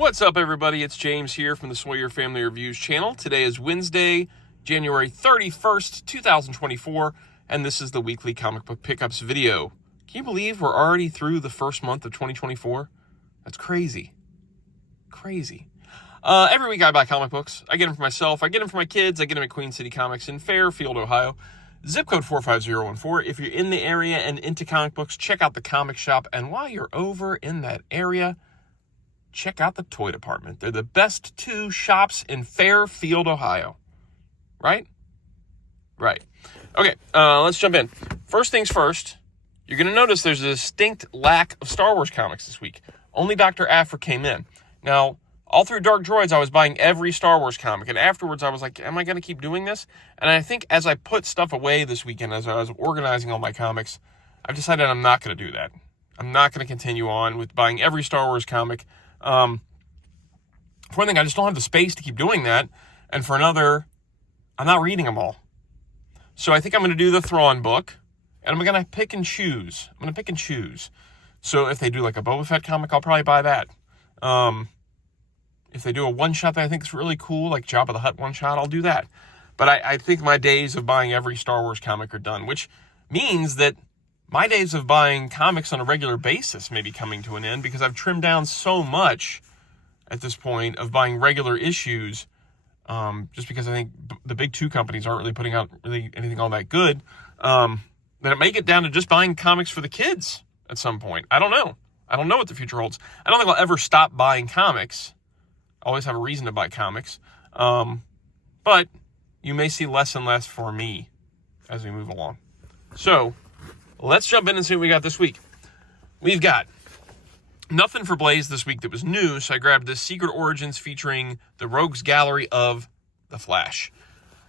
What's up, everybody? It's James here from the Sawyer Family Reviews channel. Today is Wednesday, January 31st, 2024, and this is the weekly comic book pickups video. Can you believe we're already through the first month of 2024? That's crazy. Crazy. Every week I buy comic books. I get them for myself. I get them for my kids. I get them at Queen City Comics in Fairfield, Ohio. Zip code 45014. If you're in the area and into comic books, check out the comic shop. And while you're over in that area, check out the toy department. They're the best two shops in Fairfield, Ohio. Right? Right. Okay, let's jump in. First things first, you're going to notice there's a distinct lack of Star Wars comics this week. Only Dr. Aphra came in. Now, all through Dark Droids, I was buying every Star Wars comic, and afterwards I was like, am I going to keep doing this? And I think as I put stuff away this weekend, as I was organizing all my comics, I've decided I'm not going to do that. I'm not going to continue on with buying every Star Wars comic. For one thing, I just don't have the space to keep doing that. And for another, I'm not reading them all. So I think I'm going to do the Thrawn book, and I'm going to pick and choose. So if they do like a Boba Fett comic, I'll probably buy that. If they do a one-shot that I think is really cool, like Jabba the Hutt one-shot, I'll do that. But I think my days of buying every Star Wars comic are done, which means that my days of buying comics on a regular basis may be coming to an end because I've trimmed down so much at this point of buying regular issues, just because I think the big two companies aren't really putting out really anything all that good, that it may get down to just buying comics for the kids at some point. I don't know. I don't know what the future holds. I don't think I'll ever stop buying comics. I always have a reason to buy comics. But you may see less and less for me as we move along. So let's jump in and see what we got this week. We've got nothing for Blaze this week that was new, so I grabbed this Secret Origins featuring the Rogues Gallery of The Flash.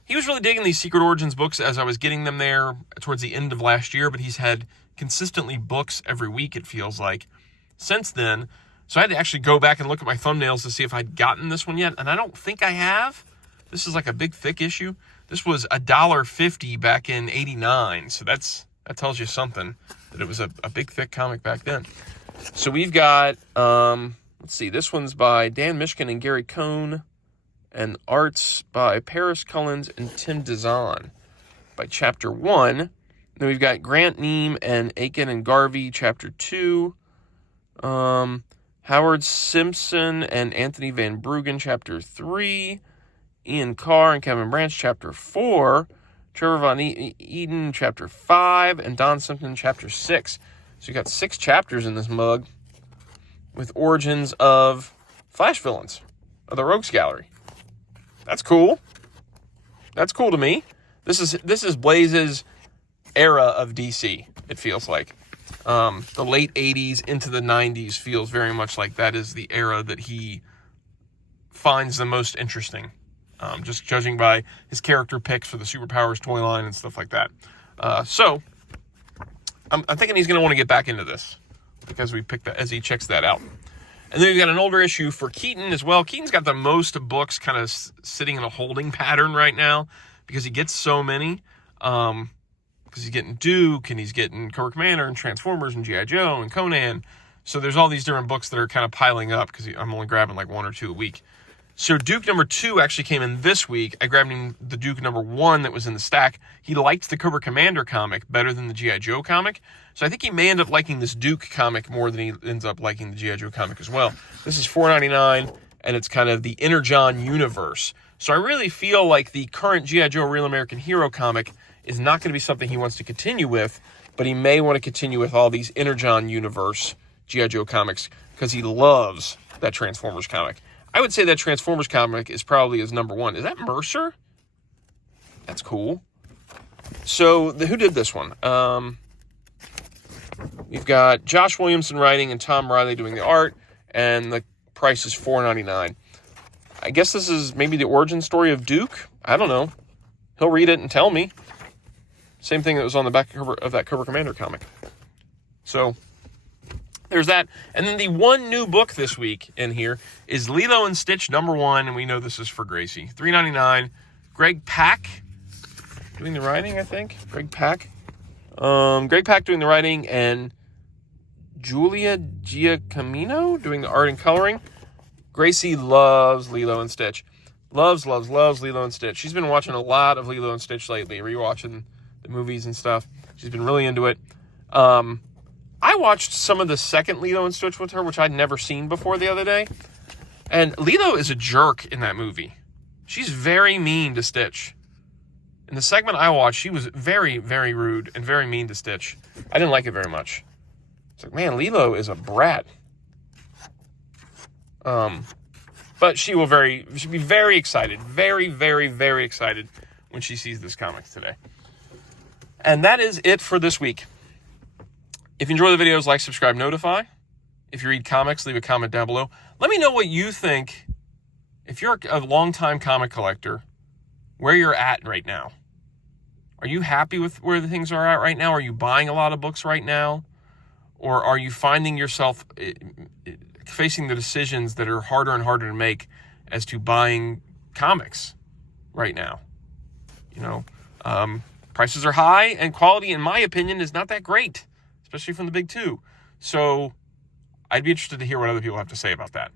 He was really digging these Secret Origins books as I was getting them there towards the end of last year, but he's had consistently books every week, it feels like, since then. So I had to actually go back and look at my thumbnails to see if I'd gotten this one yet, and I don't think I have. This is like a big, thick issue. This was $1.50 back in '89, so that tells you something, that it was a big, thick comic back then. So we've got, let's see, this one's by Dan Mishkin and Gary Cohn, and arts by Paris Cullens and Tim Dizon by Chapter 1. Then we've got Grant Neame and Aiken and Garvey, Chapter 2. Howard Simpson and Anthony Van Bruggen, Chapter 3. Ian Carr and Kevin Branch, Chapter 4. Trevor Von Eden, Chapter 5, and Don Simpson, Chapter 6. So you got 6 chapters in this mug with origins of Flash villains of the Rogues Gallery. That's cool. That's cool to me. This is Blaze's era of DC, it feels like. The late 80s into the 90s feels very much like that is the era that he finds the most interesting. Just judging by his character picks for the Superpowers toy line and stuff like that. So I'm thinking he's going to want to get back into this because we picked that as he checks that out. And then we've got an older issue for Keaton as well. Keaton's got the most books kind of sitting in a holding pattern right now because he gets so many. Because he's getting Duke and he's getting Cobra Commander and Transformers and G.I. Joe and Conan. So there's all these different books that are kind of piling up because I'm only grabbing like 1 or 2 a week. So Duke number 2 actually came in this week. I grabbed him the Duke number 1 that was in the stack. He liked the Cobra Commander comic better than the G.I. Joe comic. So I think he may end up liking this Duke comic more than he ends up liking the G.I. Joe comic as well. This is $4.99, and it's kind of the Inner John universe. So I really feel like the current G.I. Joe Real American Hero comic is not going to be something he wants to continue with, but he may want to continue with all these Inner John universe G.I. Joe comics because he loves that Transformers comic. I would say that Transformers comic is probably his number 1. Is that Mercer? That's cool. So, who did this one? We've got Josh Williamson writing and Tom Riley doing the art, and the price is $4.99. I guess this is maybe the origin story of Duke? I don't know. He'll read it and tell me. Same thing that was on the back cover of that Cobra Commander comic. So there's that. And then the one new book this week in here is Lilo and Stitch number 1, and we know this is for Gracie. $3.99. Greg Pak doing the writing, I think. Greg Pak doing the writing, and Julia Giacomino doing the art and coloring. Gracie loves Lilo and Stitch. Loves Lilo and Stitch. She's been watching a lot of Lilo and Stitch lately, rewatching the movies and stuff. She's been really into it. I watched some of the second Lilo and Stitch with her, which I'd never seen before the other day. And Lilo is a jerk in that movie. She's very mean to Stitch. In the segment I watched, she was very, very rude and very mean to Stitch. I didn't like it very much. It's like, man, Lilo is a brat. But she'll be very excited. Very, very, very excited when she sees this comic today. And that is it for this week. If you enjoy the videos, like, subscribe, notify. If you read comics, leave a comment down below. Let me know what you think. If you're a longtime comic collector, where you're at right now. Are you happy with where the things are at right now? Are you buying a lot of books right now? Or are you finding yourself facing the decisions that are harder and harder to make as to buying comics right now? You know, prices are high and quality, in my opinion, is not that great, especially from the big two. So I'd be interested to hear what other people have to say about that.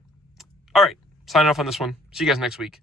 All right, signing off on this one. See you guys next week.